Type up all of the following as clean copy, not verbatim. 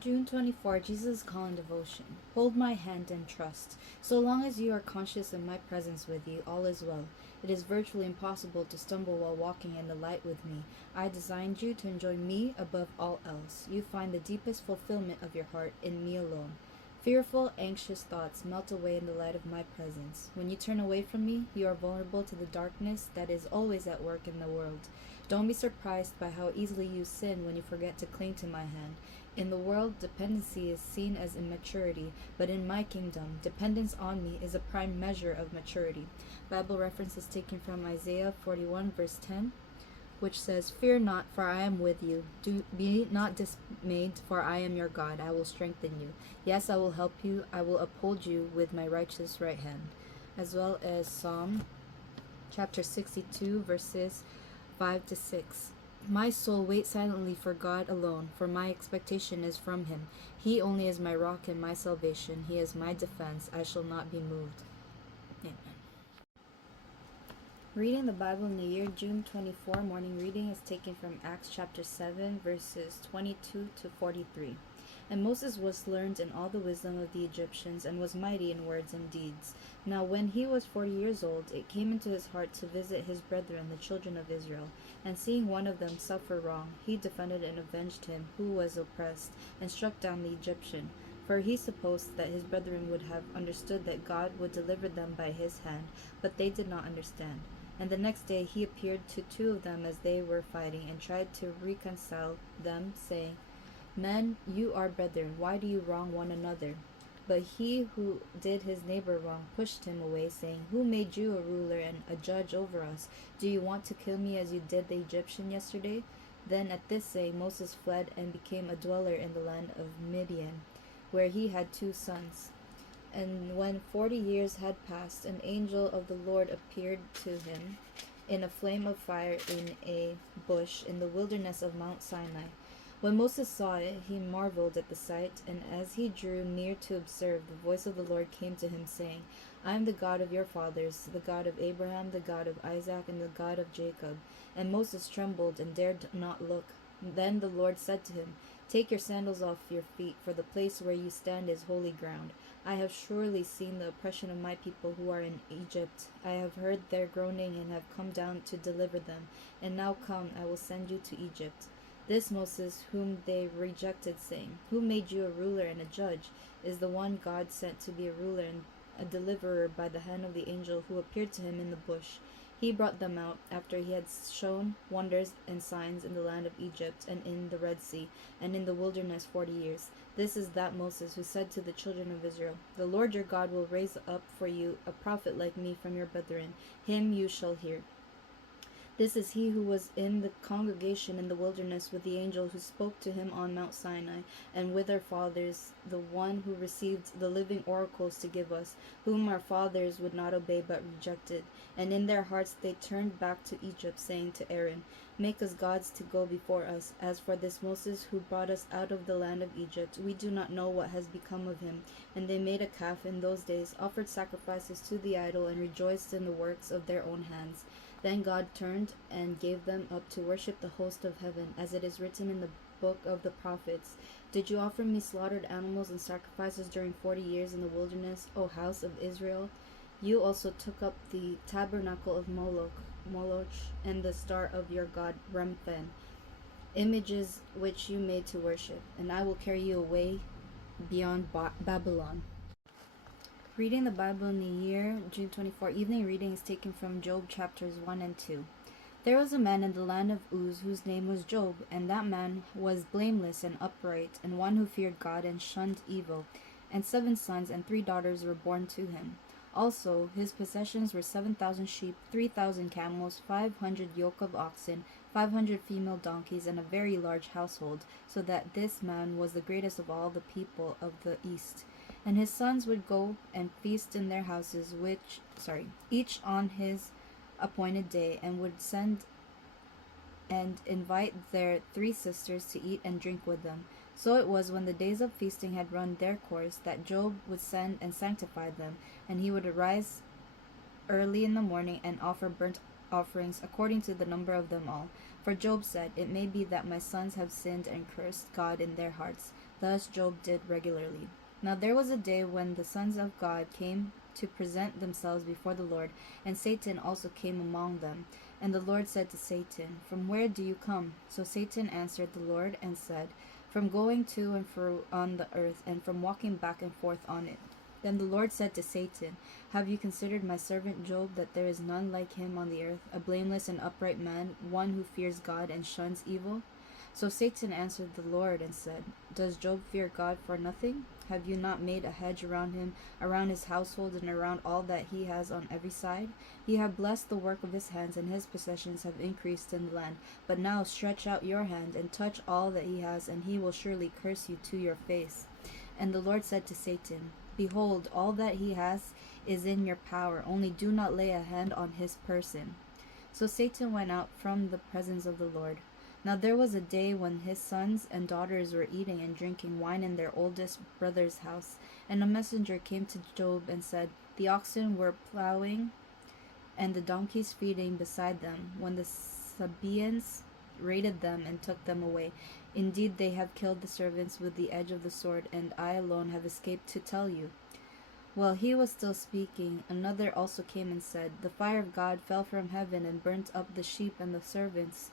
June 24, Jesus' Call and Devotion. Hold my hand and trust. So long as you are conscious of my presence with you, all is well. It is virtually impossible to stumble while walking in the light with me. I designed you to enjoy me above all else. You find the deepest fulfillment of your heart in me alone. Fearful, anxious thoughts melt away in the light of my presence. When you turn away from me, you are vulnerable to the darkness that is always at work in the world. Don't be surprised by how easily you sin when you forget to cling to my hand. In the world, dependency is seen as immaturity, but in my kingdom, dependence on me is a prime measure of maturity. Bible reference is taken from Isaiah 41, verse 10, which says, Fear not, for I am with you. Be not dismayed, for I am your God. I will strengthen you. Yes, I will help you. I will uphold you with my righteous right hand. As well as Psalm chapter 62, verses 5 to 6. My soul waits silently for God alone, for my expectation is from him. He only is my rock and my salvation. He is my defense. I shall not be moved. Amen. Reading the Bible in the year June 24, morning reading is taken from Acts chapter 7, verses 22 to 43. And Moses was learned in all the wisdom of the Egyptians, and was mighty in words and deeds. Now when he was 40 years old, it came into his heart to visit his brethren, the children of Israel. And seeing one of them suffer wrong, he defended and avenged him who was oppressed, and struck down the Egyptian. For he supposed that his brethren would have understood that God would deliver them by his hand, but they did not understand. And the next day he appeared to two of them as they were fighting, and tried to reconcile them, saying, Men, you are brethren, why do you wrong one another? But he who did his neighbor wrong pushed him away, saying, Who made you a ruler and a judge over us? Do you want to kill me as you did the Egyptian yesterday? Then at this saying Moses fled and became a dweller in the land of Midian, where he had 2 sons. And when 40 years had passed, an angel of the Lord appeared to him in a flame of fire in a bush in the wilderness of Mount Sinai. When Moses saw it, he marveled at the sight, and as he drew near to observe, the voice of the Lord came to him, saying, I am the God of your fathers, the God of Abraham, the God of Isaac, and the God of Jacob. And Moses trembled and dared not look. Then the Lord said to him, Take your sandals off your feet, for the place where you stand is holy ground. I have surely seen the oppression of my people who are in Egypt. I have heard their groaning and have come down to deliver them. And now come, I will send you to Egypt. This Moses, whom they rejected, saying, Who made you a ruler and a judge, is the one God sent to be a ruler and a deliverer by the hand of the angel who appeared to him in the bush. He brought them out, after he had shown wonders and signs in the land of Egypt, and in the Red Sea, and in the wilderness 40 years. This is that Moses who said to the children of Israel, The Lord your God will raise up for you a prophet like me from your brethren. Him you shall hear. This is he who was in the congregation in the wilderness with the angel who spoke to him on Mount Sinai, and with our fathers, the one who received the living oracles to give us, whom our fathers would not obey but rejected. And in their hearts they turned back to Egypt, saying to Aaron, Make us gods to go before us. As for this Moses who brought us out of the land of Egypt, we do not know what has become of him. And they made a calf in those days, offered sacrifices to the idol, and rejoiced in the works of their own hands. Then God turned and gave them up to worship the host of heaven, as it is written in the book of the prophets. Did you offer me slaughtered animals and sacrifices during 40 years in the wilderness, O house of Israel? You also took up the tabernacle of Moloch, and the star of your god Remphan, images which you made to worship, and I will carry you away beyond Babylon. Reading the Bible in the year June 24, evening reading is taken from Job chapters 1 and 2. There was a man in the land of Uz whose name was Job, and that man was blameless and upright, and one who feared God and shunned evil. And 7 sons and 3 daughters were born to him. Also, his possessions were 7,000 sheep, 3,000 camels, 500 yoke of oxen, 500 female donkeys, and a very large household, so that this man was the greatest of all the people of the East. And his sons would go and feast in their houses, each on his appointed day, and would send and invite their 3 sisters to eat and drink with them. So it was, when the days of feasting had run their course, that Job would send and sanctify them, and he would arise early in the morning and offer burnt offerings according to the number of them all. For Job said, It may be that my sons have sinned and cursed God in their hearts. Thus Job did regularly. Now there was a day when the sons of God came to present themselves before the Lord, and Satan also came among them. And the Lord said to Satan, "From where do you come?" So Satan answered the Lord and said, "From going to and fro on the earth, and from walking back and forth on it." Then the Lord said to Satan, "Have you considered my servant Job, that there is none like him on the earth, a blameless and upright man, one who fears God and shuns evil?" So Satan answered the Lord and said, "Does Job fear God for nothing? Have you not made a hedge around him, around his household, and around all that he has on every side? Ye have blessed the work of his hands, and his possessions have increased in the land. But now stretch out your hand, and touch all that he has, and he will surely curse you to your face." And the Lord said to Satan, "Behold, all that he has is in your power, only do not lay a hand on his person." So Satan went out from the presence of the Lord. Now there was a day when his sons and daughters were eating and drinking wine in their oldest brother's house. And a messenger came to Job and said, "The oxen were plowing and the donkeys feeding beside them, when the Sabaeans raided them and took them away. Indeed, they have killed the servants with the edge of the sword, and I alone have escaped to tell you." While he was still speaking, another also came and said, "The fire of God fell from heaven and burnt up the sheep and the servants,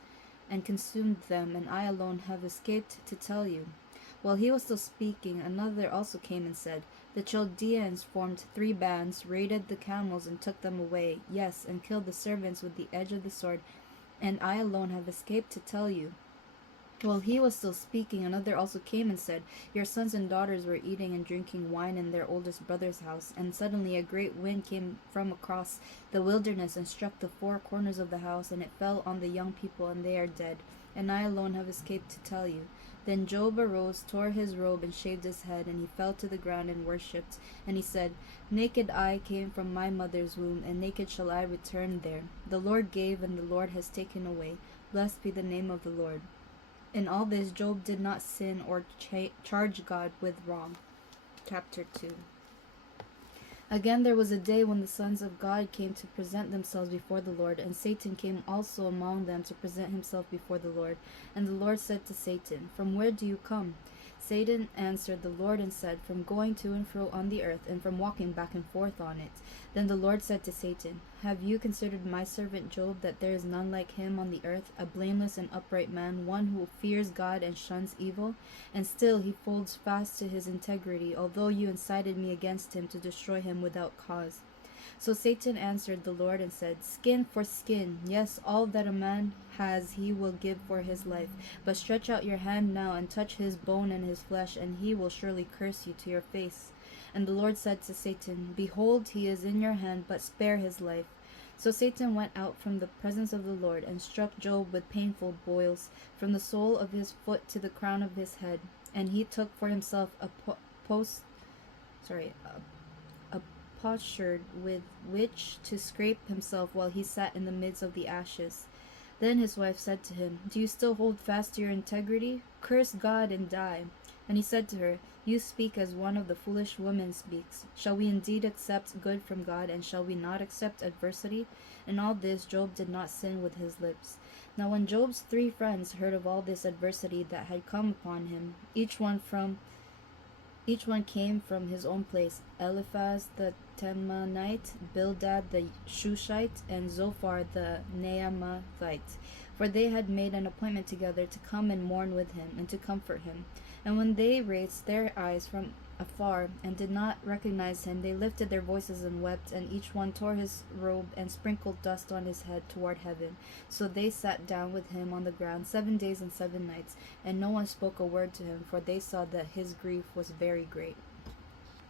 and consumed them, and I alone have escaped to tell you." While he was still speaking, another also came and said, "The Chaldeans formed 3 bands, raided the camels, and took them away, yes, and killed the servants with the edge of the sword, and I alone have escaped to tell you." While he was still speaking, another also came and said, "Your sons and daughters were eating and drinking wine in their oldest brother's house, and suddenly a great wind came from across the wilderness and struck the 4 corners of the house, and it fell on the young people, and they are dead, and I alone have escaped to tell you." Then Job arose, tore his robe, and shaved his head, and he fell to the ground and worshipped. And he said, "Naked I came from my mother's womb, and naked shall I return there. The Lord gave, and the Lord has taken away. Blessed be the name of the Lord." In all this, Job did not sin or charge God with wrong. Chapter 2. Again, there was a day when the sons of God came to present themselves before the Lord, and Satan came also among them to present himself before the Lord. And the Lord said to Satan, "From where do you come?" Satan answered the Lord and said, "From going to and fro on the earth, and from walking back and forth on it." Then the Lord said to Satan, "Have you considered my servant Job, that there is none like him on the earth, a blameless and upright man, one who fears God and shuns evil? And still he holds fast to his integrity, although you incited me against him to destroy him without cause." So Satan answered the Lord and said, "Skin for skin, yes, all that a man has he will give for his life. But stretch out your hand now and touch his bone and his flesh, and he will surely curse you to your face." And the Lord said to Satan, "Behold, he is in your hand, but spare his life." So Satan went out from the presence of the Lord and struck Job with painful boils, from the sole of his foot to the crown of his head. And he took for himself a potsherd with which to scrape himself while he sat in the midst of the ashes. Then his wife said to him, "Do you still hold fast to your integrity? Curse God and die." And he said to her, "You speak as one of the foolish women speaks. Shall we indeed accept good from God, and shall we not accept adversity?" In all this Job did not sin with his lips. Now when Job's 3 friends heard of all this adversity that had come upon him, each one came from his own place: Eliphaz the Temanite, Bildad the Shushite, and Zophar the Naamathite. For they had made an appointment together to come and mourn with him, and to comfort him. And when they raised their eyes from afar, and did not recognize him, they lifted their voices and wept, and each one tore his robe and sprinkled dust on his head toward heaven. So they sat down with him on the ground 7 days and 7 nights, and no one spoke a word to him, for they saw that his grief was very great.